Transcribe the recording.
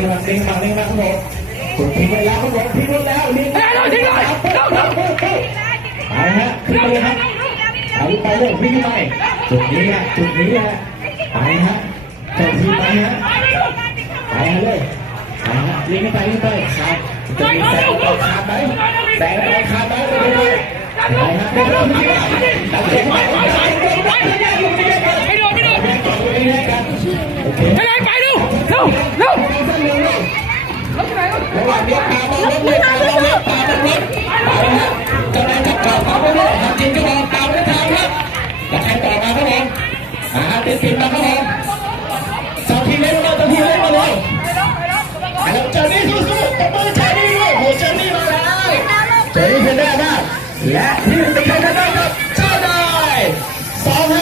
ทิ้งฝั่งนี้มาครับผมกดทิ้งไปแล้วครับผมทิ้งไปแล้วนี่ทิ้งเลยไปฮะขึ้นไปเลยครับไปเลยวิ่งไปจุดนี้ฮะไปฮะเจ้าทีไปฮะไปเลยยิงไปครับจะมีแสงออกขาดไหมแสงออกขาดไหมไปเลยไปฮะไปเลยไม่โดนไปเร็วระหว่างนี้พาบอลลงเลยพาบอลลงพาบอลลงไปฮะกำลังจะเกาะพาบอลลงทำจริงก็บอกตามไม่ทันครับแล้วใครต่อมาครับผมติดมาครับผมเจ้าทีเล่นมาเลยแล้วเจอนี่สู้ๆตบมือเจอนี่ด้วยโหเจอนี่มาแล้วเจอนี่เป็นแน่มากและที่เป็นใครกันบ้างครับเจ้าได้2-5